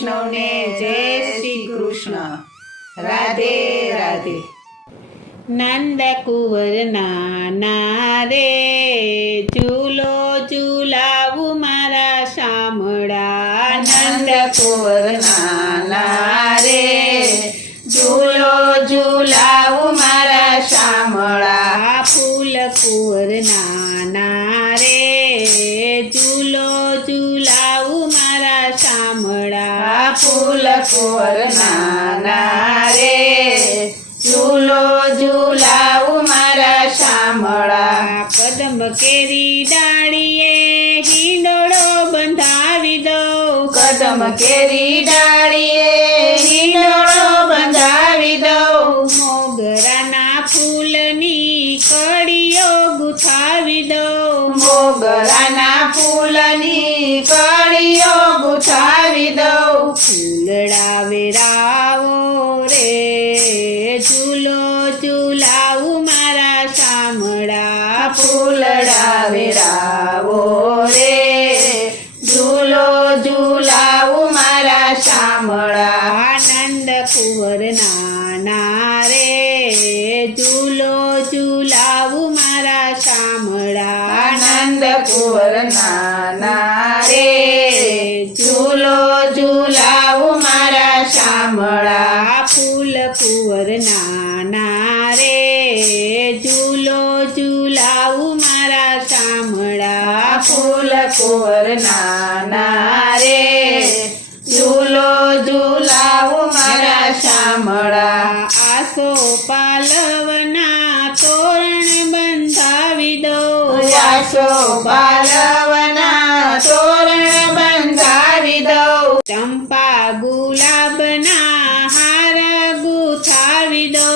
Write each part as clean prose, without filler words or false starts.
વૈષ્ણવને જય શ્રી કૃષ્ણ. રાધે રાધે. નંદ કુંવર નાના રે, ઝૂલો ઝૂલાવું મારા શામળા. નંદ કુંવર નાના રે, ઝૂલો ઝૂલાવું મારા શામળા. ફૂલ કુંવર નાના રે, ઝૂલો ઝૂલાવું મારા શામળા. ફૂલ કુંવર નાના રે, ઝૂલો ઝૂલાવું મારા શામળા. કદમ કેરી ડાળીએ હિંડોળો બંધાવી દો. કદમ કેરી ડાળીએ હિંડોળો બંધાવી દઉં. મોગરાના ફૂલની કડીઓ ગુથાવી દો. મોગરાના ફૂલની કળીઓ ગુથાવી દઉં. ફૂલડા વેરાવો રે, ઝૂલો ઝૂલાવું મારા શામળા. ફૂલડા વેરાવો રે, ઝૂલો ઝૂલાવું મારા શામળા. આનંદ કુંવર નાના રે, ઝૂલો ઝૂલાવું મારા શામળા. આનંદ કુંવર નાના રે, ઝૂલો ઝૂલાવું મારા શામળા. ફૂલ કુંવર નાના રે, ઝૂલો ઝૂલાવું મારા શામળા. ફૂલ કુંવર નાના રે, ઝૂલો ઝૂલાવું મારા શામળા. આસો પાલવના તોરણ બંધાવી દો. આસો પાલવના તોરણ બંધાવી દઉં. ચંપા ગુલાબના હાર ગુથાવી દો.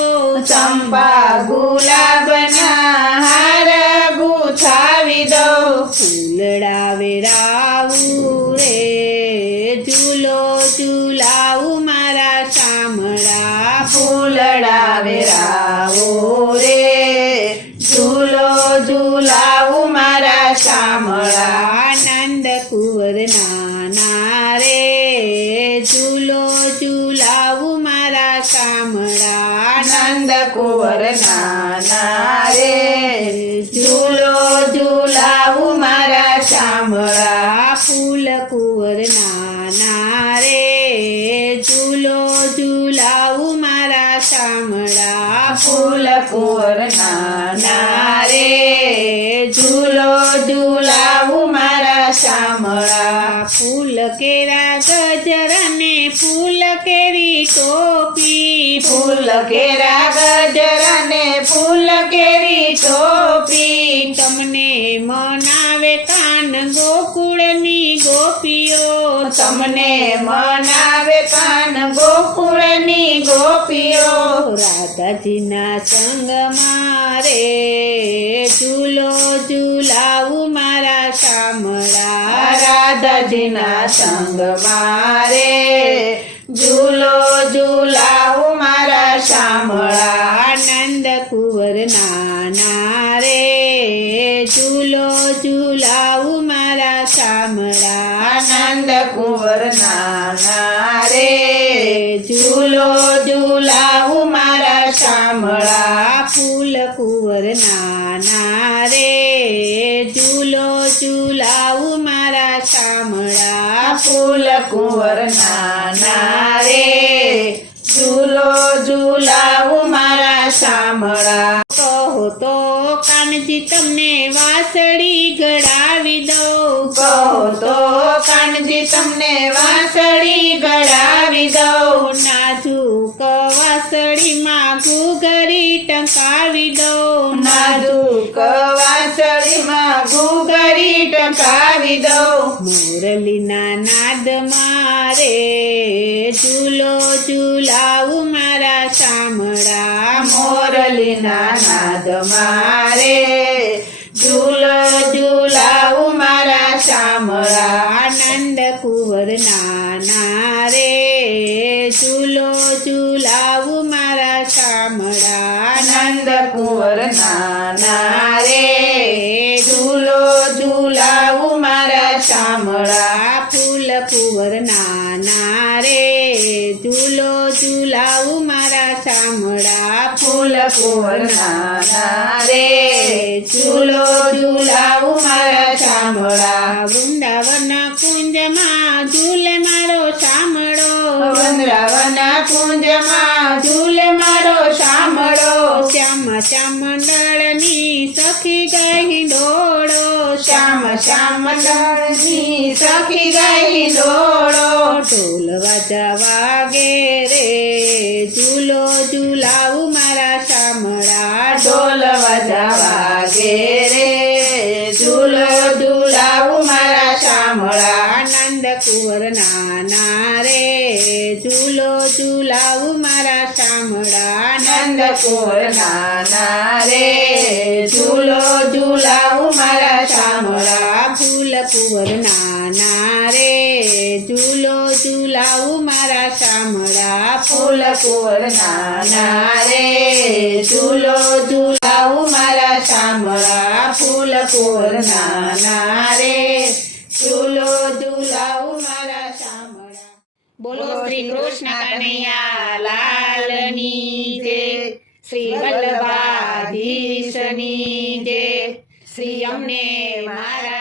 ચંપા ગુલાબના હાર ગુથાવી દઉં. ફૂલડા વેરાવું રે, ઝૂલો ઝૂલાવું મારા શામળા. ફૂલડા વેરાવો રે, ઝૂલો ઝૂલાવું મારા શામળા. આનંદ કુંવર નાના રે, ઝૂલો ઝૂલાવું મારા શામળા. આનંદ કુંવર નાના રે, ઝૂલો ઝૂલાવું મારા શામળા. ફૂલ કુંવર નાના રે, ઝૂલો ઝૂલાવું મારા શામળા. ફૂલ કુંવર નાના રે, ઝૂલો ઝૂલાવું મારા શામળા. ફૂલ કેરા ગજરાને ફૂલ કેરી ટોપી. ફૂલ કેરા ગજરાને ફૂલ કેરી ટોપી. તમને મનાવે કાન ગોકુળની ગોપીઓ. તમને મનાવે કાન ગોકુળની ગોપીઓ. રાધાજીના સંગમાં રે, ઝૂલો ઝૂલાવું મારા શામળા. રાધાજીના સંગમાં રે, ઝૂલો ઝૂલાવું મારા શામળા. આનંદ કુંવર નાના રે, ઝૂલો ઝૂલાવું મારા શામળા. આનંદ કુંવર નાના રે, ઝૂલો ઝૂલાવું મારા શામળા. ફૂલ કુંવર નાના રે, ઝૂલો ઝૂલાવું મારા શામળા. ફૂલ કુંવર નાના રે, ઝૂલો ઝૂલાવું મારા શામળા. કહો તો કાનજી તમને વાંસળી ગળાવી દઉં. કહો તો કાનજી તમને વાંસળી ગળાવી દઉં. નાજુક વાંસળીમાં ઘૂઘરી ટંકાવી દઉં. નાજુક વાંસળીમાં ઘૂઘરી ટંકાવી દઉં. મુરલીના નાદમાં રે, ઝૂલો ઝૂલાવું મારા શામળા. મોરલીના નાદ મારે, ઝૂલો ઝૂલાવું મારા શામળા. આનંદ કુંવર નાના રે, ઝૂલો ઝૂલાવું મારા શામળા. આનંદ કુંવર નાના રે, ઝૂલો ઝૂલાવું મારા શામળા. ફૂલ કુંવર નાના શામળા ફૂલ કુંવરના રે ઝૂલો ઝૂલાવું મારા શામળા વૃંદાવનના કુંજમાં ઝૂલે મારો શામળો વૃંદાવનના કુંજમાં ઝૂલે મારો શામળો શ્યામ શ્યામ મંડળની સખી ગઈ ડોળો શ્યામ શ્યામ મંડળની સખી ગઈ ડોળો ઢોલ વાજા વાગે રે ઝૂલો ઝૂલાવું મારા શામળા ઢોલ વાજા વાગે રે ઝૂલો ઝૂલાવું મારા શામળા નંદ કુંવર નાના રે ઝૂલો ઝૂલાવું મારા શામળા નંદ કુંવરના રે ઝૂલો ઝૂલાવું મારા શામળા ફૂલ કુંવર નાના રે ઝૂલો ઝૂલાવું મારા શામળા ફૂલ કુંવરના રે ઝૂલો ઝૂલાવું મારા શામળા ફૂલ કુંવરના રે ઝૂલો ઝૂલાવું મારા શામળા બોલો શ્રી કૃષ્ણ કનૈયા લાલની જય શ્રી વલ્લભાધીશની જય શ્રી અમને મારા